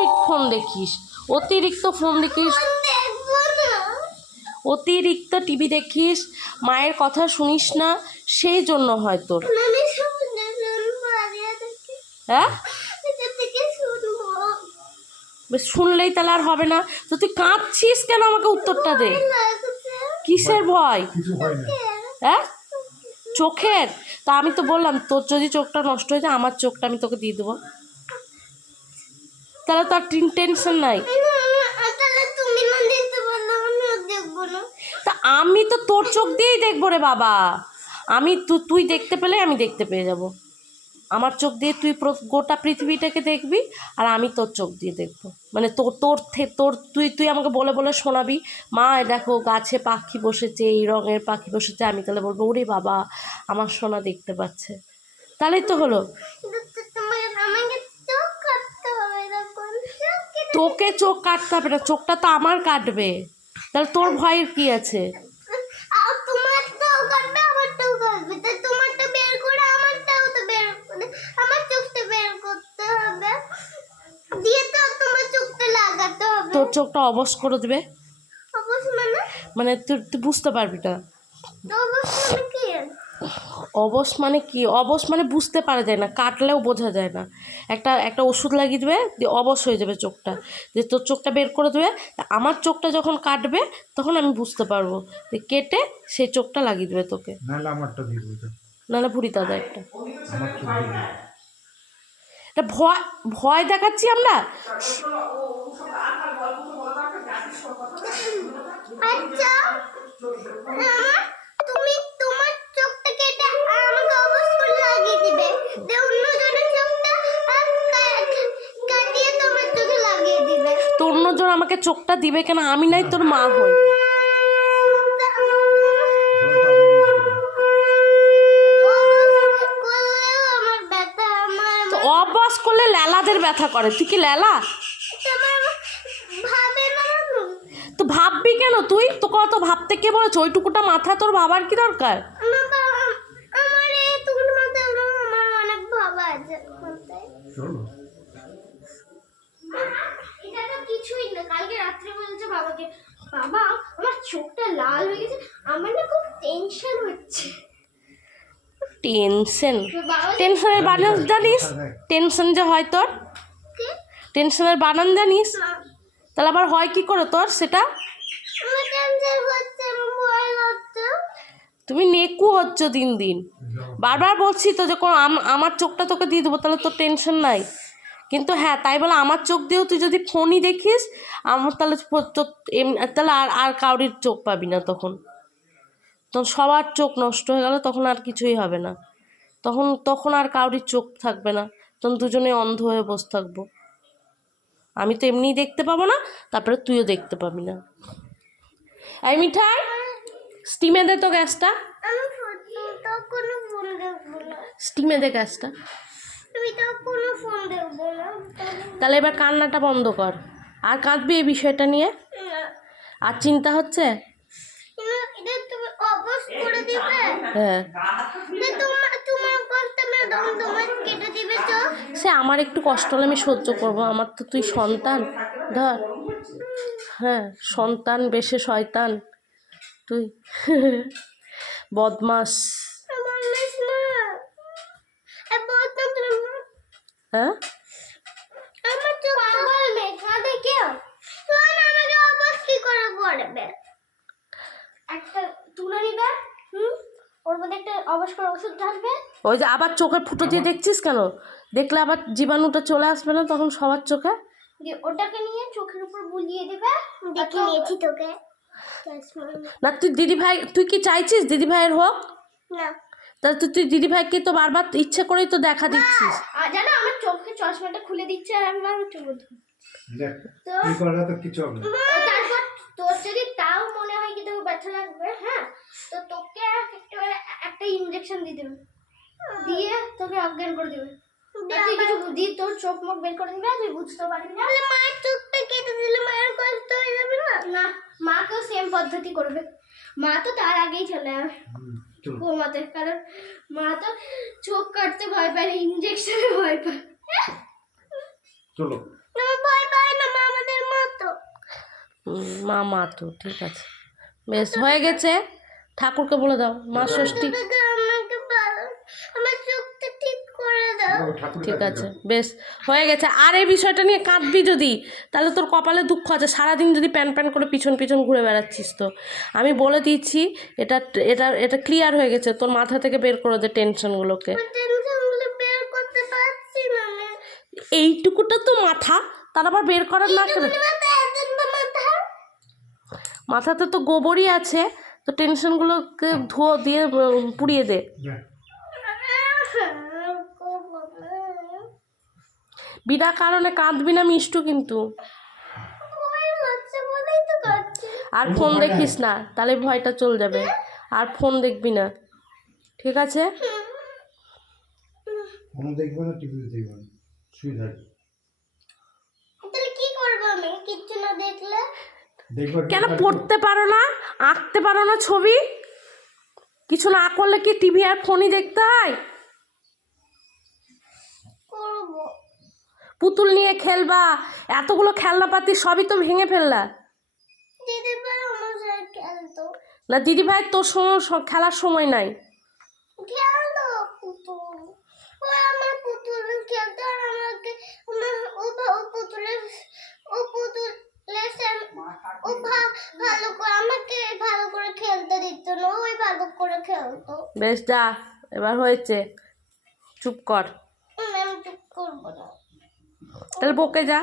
তুই ফোন দেখিস, অতিরিক্ত ফোন দেখিস, অতিরিক্ত টিভি দেখিস, মায়ের কথা শুনিস না, সেই জন্য হয় তোর। হ্যাঁ, শুনলেই তাহলে আর হবে না তো? তুই কাঁদছিস কেন? আমাকে উত্তরটা দে, কিসের ভয়? হ্যাঁ, চোখের? তা আমি তো বললাম তোর যদি চোখটা নষ্ট হয়ে যায় আমার চোখটা আমি তোকে দিয়ে দেবো, তাহলে তো আর টেনশন নাই। তা আমি তো তোর চোখ দিয়েই দেখবো রে বাবা। আমি তুই দেখতে পেলে আমি দেখতে পেয়ে যাব। আমার চোখ দিয়ে তুই গোটা পৃথিবীটাকে দেখবি, আর আমি তোর চোখ দিয়ে দেখবো। মানে তোর তুই আমাকে বলে বলে শোনাবি, মা দেখো গাছে পাখি বসেছে, এই রঙের পাখি বসেছে। আমি তাহলে বলবো ওরে বাবা আমার সোনা দেখতে পাচ্ছে। তাহলেই তো হলো। তোকে চোখ কাটতে হবে না, চোখটা তো আমার কাটবে। তাহলে তোর ভয়ের কি আছে? তোর চোখটা অবশ করে দেবে। মানে তুই বুঝতে পারবি না। অবশ মানে কি? অবশ মানে বুঝতে পারা যায় না, কাটলেও বোঝা যায় না। একটা ওষুধ লাগিয়ে দেবে, দিয়ে অবশ হয়ে যাবে চোখটা, যে তোর চোখটা বের করে দেবে। আমার চোখটা যখন কাটবে তখন আমি বুঝতে পারবো, কেটে সেই চোখটা লাগিয়ে দেবে তোকে। নাহলে ভুড়ি দাদা একটা ভয় ভয় দেখাচ্ছি আমরা। আচ্ছা তুমি তোমার চোখটা কেটে আমাকে অবশ করে লাগিয়ে দিবে, অন্যজনের চোখটা কাটিয়ে তোমার চোখে লাগিয়ে দিবে। তো অন্যজন আমাকে চোখটা দিবে কেন? আমি নাই তোর মা হই। অবশ করলে লেলাদের ব্যথা করে, তুই কি লেলা? তো ভাববি কেন তুই? তোকে অত ভাবতে কে বলেছে? ওইটুকুটা মাথা তোর ভাবার কি দরকার? কিছুই না, কালকে রাত্রে বলছে বাবাকে, বাবা আমার চোখটা লাল হয়ে গেছে, আমার না খুব টেনশন হচ্ছে। টেনশনের বানান জানিস? টেনশন যে হয় তোর, টেনশনের বানান জানিস? তাহলে আবার হয় কি করে তোর সেটা? তুমি নেকু হচ্ছ দিন দিন। বারবার বলছি তো যখন আমার চোখটা তোকে দিয়ে দেবো তাহলে তোর টেনশন নাই। কিন্তু হ্যাঁ, তাই বলে আমার চোখ দিয়েও তুই যদি ফোনই দেখিস আমার, তাহলে তাহলে আর কাউরির চোখ পাবি না। তখন সবার চোখ নষ্ট হয়ে গেল, তখন আর কিছুই হবে না। তখন আর কাউরির চোখ থাকবে না, তখন দুজনে অন্ধ হয়ে বসে থাকবো। আমি তো এমনিই দেখতে পাবো না, তারপরে তুইও দেখতে পাবি না। এই মিঠাই, স্টিমে দে তো গ্যাসটা, স্টিমে দে গ্যাসটা। তাহলে এবার কান্নাটা বন্ধ কর। আর কাঁদবি এই বিষয়টা নিয়ে? আর চিন্তা হচ্ছে? হ্যাঁ, সে আমার একটু কষ্ট হলে আমি সহ্য করবো, আমার তো তুই সন্তান। ধর, হ্যাঁ সন্তান বেশে শয়তান তুই। বদমাস। হ্যাঁ, ওই যে আবার চোখের ফুটো দিয়ে দেখছিস কেন? দেখলে আবার জীবাণুটা চলে আসবে না তখন সবার চোখে? ওটাকে নিয়ে চোখের উপর বুলিয়ে দেবে। দেখে নিয়েছি তোকে না। তুই দিদি ভাই, তুই কি চাইছিস দিদি ভাইয়ের হোক? না। তাহলে তুই দিদি ভাইকে তো বারবার ইচ্ছে করেই তো দেখা দিচ্ছিস। জানো আমার চোখে চশমাটা খুলে দিচ্ছে আর আমি বারবার চোখ বন্ধ। তো কি করলে তো কিছু হবে না। তারপর তোর যদি তাও মনে হয় কি তোকে ব্যথা লাগবে, হ্যাঁ, তো তোকে একটা ইনজেকশন দিয়ে দেবে, দিয়ে তোকে অজ্ঞান করে দেবে। তুই কিছু দিয়ে তোর চোখ মুখ বের করে দিবে, তুই বুঝতে পারবি না। তাহলে মায়ের চোখটা কেটে দিলে মায়ের কষ্ট হয়ে যাবে না? না, মাকেও সেম পদ্ধতি করবে। মা তো তার আগেই চলে আসবে ঘুমাতে, কারণ মা তো চোখ কাটতে ভয় পায়, ইনজেকশনে ভয় পায়। চলো, ভয় পায়। মা তো ঠিক আছে, বেশ হয়ে গেছে। ঠাকুরকে বলে দাও মা ষষ্ঠী। ঠিক আছে, বেশ হয়ে গেছে। আর এই বিষয়টা নিয়ে কাঁদবি যদি, তাহলে তোর কপালে দুঃখ আছে। সারাদিন যদি প্যান প্যান করে পিছন পিছন ঘুরে বেড়াচ্ছিস, তো আমি বলে দিচ্ছি এটা এটা এটা ক্লিয়ার হয়ে গেছে। তোর মাথা থেকে বের করে দে টেনশনগুলোকে। এইটুকুটা তো মাথা, তার আবার বের করার না করে। মাথাতে তো গোবরই আছে, তো টেনশনগুলোকে ধুয়ো দিয়ে পুড়িয়ে দে। বিনা কারণে কাঁদবি না মিষ্টু কিন্তু। আর ফোন দেখিস না, তাহলে ভয়টা চলে যাবে। আর ফোন দেখবি না, ঠিক আছে? ফোন দেখবে না, টিভি দেখবে না, শুয়ে থাকবে। তাহলে কি করব আমি কিচ্ছু না দেখলে? কেন পড়তে পারো না, আঁকতে পারো না ছবি? কিছু না করলে কি টিভি আর ফোনই দেখতে হয়? পুতুল নিয়ে খেলবা, এতগুলো খেলনাপাতি সবই তো ভেঙে ফেললা। না দিদি ভাই তোর সময় খেলার সময় নাই। বেশ যা, এবার হয়েছে, চুপ কর। তাহলে বকে যা।